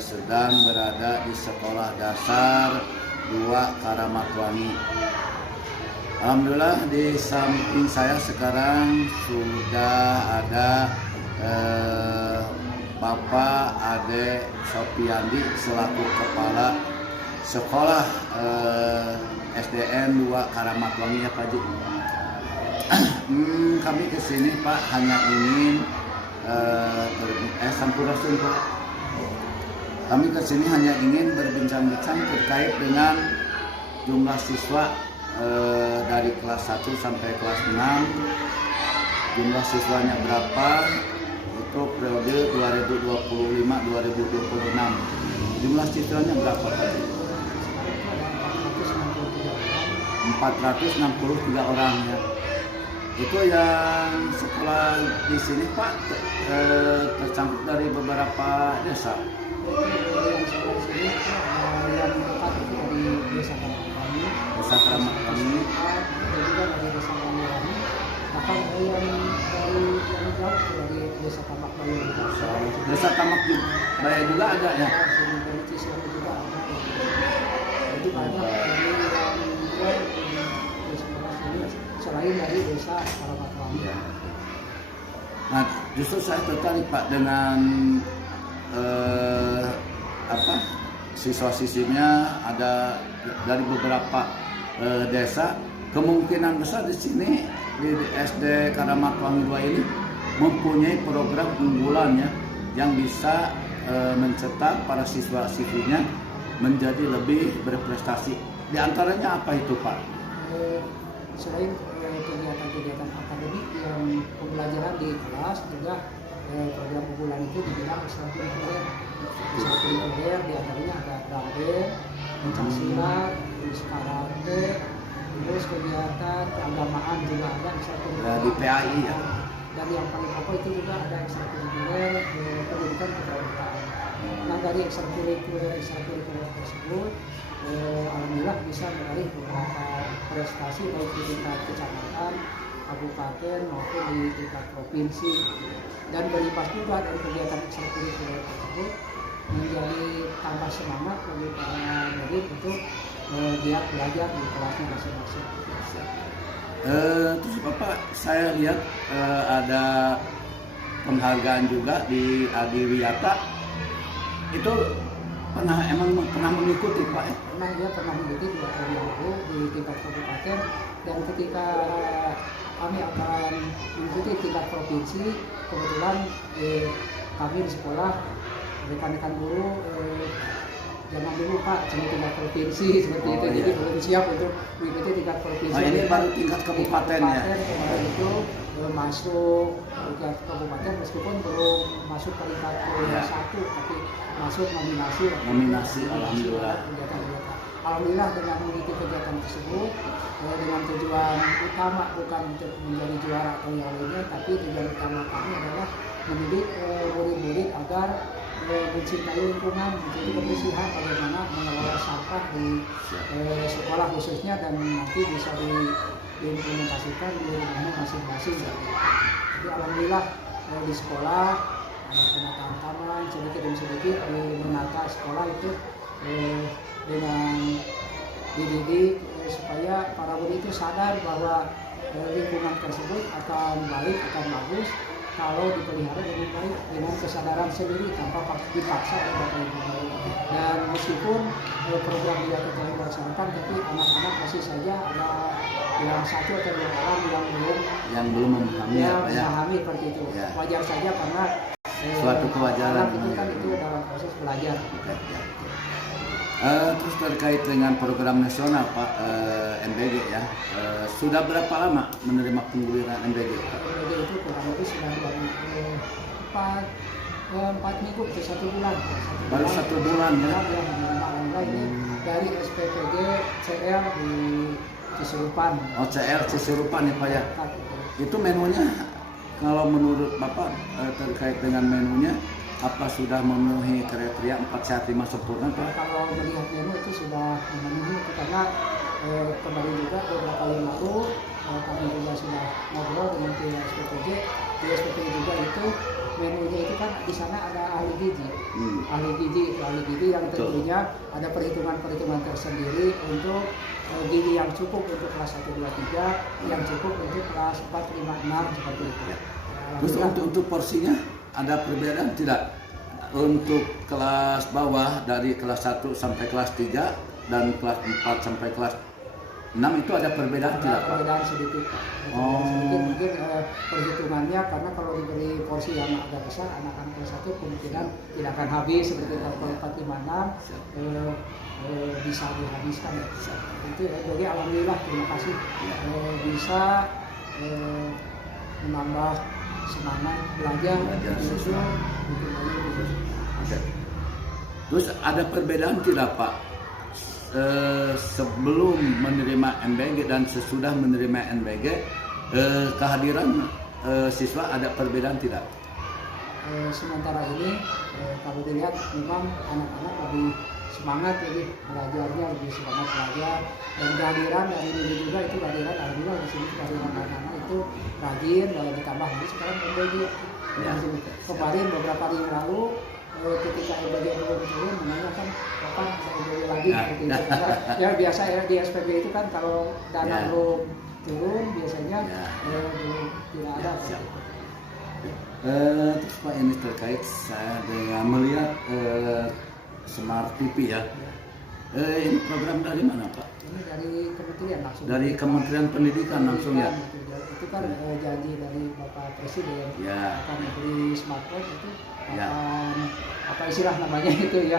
sedang berada di Sekolah Dasar 2 Karamatwangi. Alhamdulillah di samping saya sekarang sudah ada Bapak Ade Sopiandi selaku Kepala Sekolah SDN 2 Karamatwangi ya Pak Ji. Kami kesini Pak hanya ingin Sampurasun Pak. Kami kesini hanya ingin berbincang-bincang terkait dengan jumlah siswa dari kelas 1 sampai kelas 6. Jumlah siswanya berapa untuk periode 2025-2026. Jumlah siswanya berapa Pak? 463 orang ya. Itu yang sekolah di sini Pak tercampur dari beberapa desa. Yang dekat itu dari desa Karamatwangi, Desa Karamatwangi, dan juga dari desa Karamatwangi. Bahkan ada yang dari yang jauh dari desa Tamak Bayu. Desa Tamak Bayu juga ada ya. Dari Cisarua juga ada. Jadi banyak dari yang desa sini selain dari desa Karamatwangi. Ya. Nah, justru saya tertarik Pak dengan siswa-siswinya ada dari beberapa desa. Kemungkinan besar di sini di SD Karamatwangi 2 ini mempunyai program unggulannya yang bisa mencetak para siswa-siswinya menjadi lebih berprestasi. Di antaranya apa itu Pak? Selain kegiatan-kegiatan akademik yang pembelajaran di kelas, juga program unggulan itu dibilang ekstrakurikuler. Ekstrakurikuler di antaranya ada drum band, pencak silat, terus karate, terus kegiatan keagamaan juga ada ekstrakurikuler. Di PAI ya. Dan yang paling pokok itu juga ada ekstrakurikuler pendidikan kebangsaan. Nah dari ekstrakurikuler tersebut, alhamdulillah bisa meraih beberapa prestasi baik di tingkat kecamatan, kabupaten maupun di tingkat provinsi. Dan berlimpah juga dari kegiatan ekstrakurikuler tersebut menjadi tambah semangat bagi para murid untuk giat belajar di kelasnya masing-masing. Terus Bapak, saya lihat ada penghargaan juga di Adiwiyata. Itu pernah mengikuti Pak ya? Pernah mengikuti 2 tahun yang lalu di tingkat kabupaten, dan ketika kami akan mengikuti tingkat provinsi, kebetulan kami di sekolah rekan-rekan guru jangan dulu Pak, cuma tingkat provinsi seperti itu, jadi belum siap untuk mengikuti tingkat provinsi. Ini baru tingkat kabupaten ya? Kemarin itu masuk tingkat kabupaten meskipun belum masuk peringkat 1, tapi masuk nominasi. Alhamdulillah. Alhamdulillah dengan mengikuti kegiatan tersebut dengan tujuan utama bukan untuk menjadi juara atau yang lainnya, tapi tujuan utama kami adalah mendidik murid-murid agar mencintai lingkungan, mencintai kebersihan, bagaimana mengelola sampah di sekolah khususnya, dan nanti bisa diimplementasikan di rumahnya masing-masing. Jadi alhamdulillah di sekolah ada penataan taman sedikit demi sedikit menata sekolah itu dengan dididik supaya para murid itu sadar bahwa lingkungan tersebut akan baik, akan bagus kalau dipelihara dengan baik dengan kesadaran sendiri tanpa dipaksa oleh bapak ibu. Dan meskipun program tidak telah dilaksanakan, tapi anak-anak masih saja ada yang 1 atau 2 orang yang belum memahami seperti itu. Ya. Wajar saja karena suatu kewajaran itu kan itu dalam proses belajar. Terus terkait dengan program nasional Pak MBG ya, sudah berapa lama menerima pengguliran MBG? MBG itu kurang lebih sudah 4 minggu ke 1 bulan. Baru 1 bulan ya? Yang menerima online ini dari SPPG CL di Cisurupan. Oh CL Cisurupan ya Pak ya? Itu menunya kalau menurut Bapak terkait dengan menunya, apa sudah memenuhi kriteria 4 sehat 5 sempurna Pak? Kalau melihat menu itu sudah memenuhi itu, karena kemarin juga beberapa kali lalu kami juga sudah ngobrol dengan pihak SPPJ di SPP juga itu menunya itu kan di sana ada ahli gizi, ahli gizi yang tentunya ada perhitungan tersendiri untuk gizi yang cukup untuk kelas 1, 2, 3, yang cukup untuk kelas 4, 5, 6 seperti itu. Ya. Terus untuk porsinya ada perbedaan tidak? Untuk kelas bawah dari kelas 1 sampai kelas 3 dan kelas 4 sampai kelas 6 itu ada perbedaan tidak, Pak? Perbedaan sedikit. Sedikit mungkin perhitungannya karena kalau diberi porsi yang agak besar, anak-anak kelas 1 kemungkinan tidak akan habis seperti kalau 4, 5, 6 bisa dihabiskan. Itu jadi alhamdulillah terima kasih bisa menambah semangat belajar itu. Oke. Terus ada perbedaan tidak, Pak, sebelum menerima MBG dan sesudah menerima MBG, kehadiran siswa ada perbedaan tidak? Sementara ini kalau dilihat memang anak-anak lebih semangat, lebih belajarnya, lebih semangat belajar, dan kehadiran dari diri juga itu kehadiran alhamdulillah di sini kehadiran anak-anak itu rajin dan ditambah lagi sekarang MBG. Kemarin beberapa hari yang lalu ketika MBG belum turun menanyakan kapan ada MBG lagi seperti itu. Ya biasa ya di SPB itu kan kalau dana belum turun biasanya belum tidak ada. Terus Pak, ini terkait saya dengan melihat Smart TV ya. Ini program dari mana, Pak? Ini dari kementerian langsung. Dari Kementerian Pendidikan langsung ya. Itu kan janji dari Bapak Presiden akan memberi smartphone itu akan apa istilah namanya itu ya.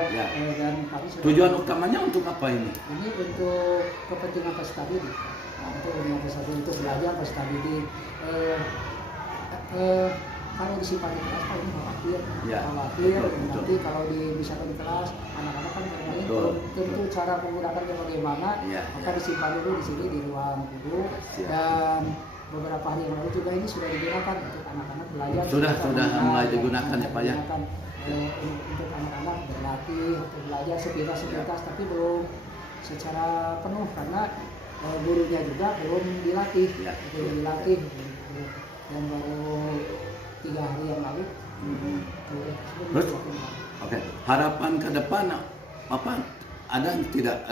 Dan kami sudah tujuan utamanya untuk apa ini? Ini untuk kepentingan peserta didik. Untuk kepentingan peserta didik, untuk belajar peserta didik. Kalau disimpan di kelas paling khawatir, nanti kalau misalkan di kelas anak-anak kan belum tentu cara menggunakannya bagaimana, maka disimpan dulu di sini di ruang guru. Dan beberapa hari yang lalu juga ini sudah digunakan untuk anak-anak belajar. Sudah mulai digunakan ya, Pak ya. Untuk anak-anak berlatih, untuk belajar sepintas, tapi belum secara penuh karena gurunya juga belum dilatih, dan baru 3 hari yang lalu. Terus, harapan ke depan apa? Ada tidak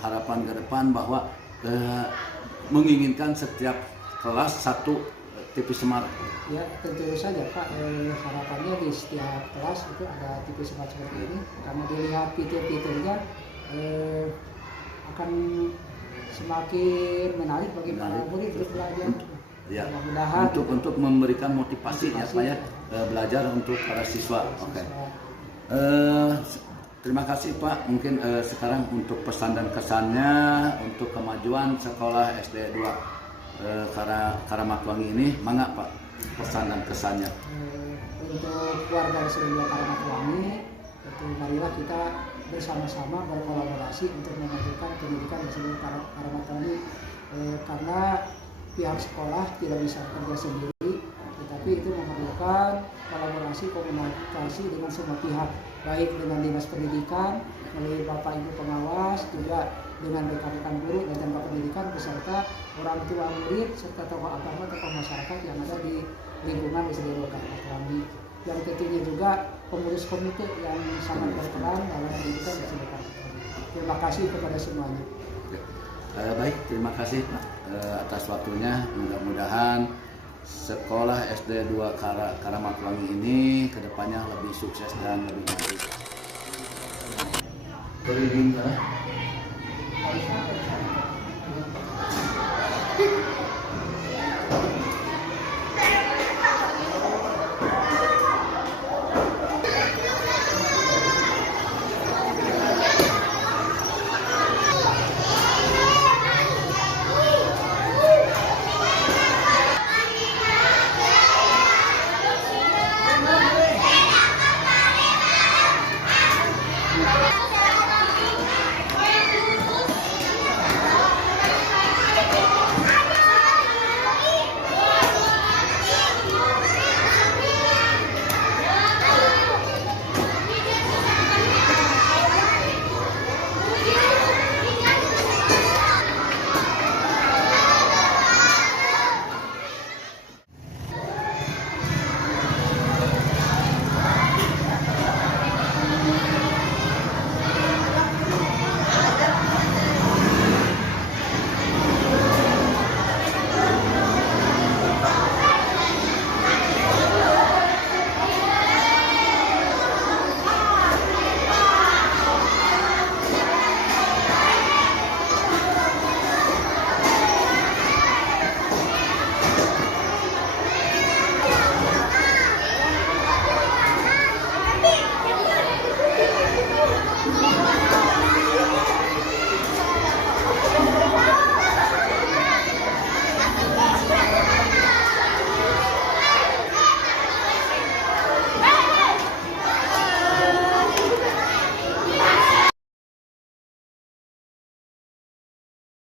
harapan ke depan bahwa menginginkan setiap kelas 1 TV Smart? Ya tentu saja Pak, harapannya di setiap kelas itu ada TV Smart seperti ini karena dilihat fitur-fiturnya akan semakin menarik bagi para murid untuk belajar. Ya, untuk memberikan motivasi ya Pak ya, belajar untuk para siswa. Oke. Terima kasih Pak. Mungkin sekarang untuk pesan dan kesannya untuk kemajuan sekolah SD 2 Karamatwangi ini, mangga Pak pesan dan kesannya. Untuk warga SD 2 Karamatwangi, marilah kita bersama-sama berkolaborasi untuk memajukan pendidikan di SD Karamatwangi, karena pihak sekolah tidak bisa bekerja sendiri, tetapi itu memerlukan kolaborasi komunikasi dengan semua pihak, baik dengan dinas pendidikan melalui bapak ibu pengawas, juga dengan rekan-rekan guru dan tenaga pendidikan beserta orang tua murid serta tokoh agama, tokoh masyarakat yang ada di lingkungan SD 2 Karamatwangi, yang tentunya juga pengurus komite yang sangat berperan dalam pendidikan di SD Karamatwangi. Terima kasih kepada semuanya. Baik, terima kasih Pak atas waktunya. Mudah-mudahan sekolah SD 2 Karamatwangi ini kedepannya lebih sukses dan lebih maju.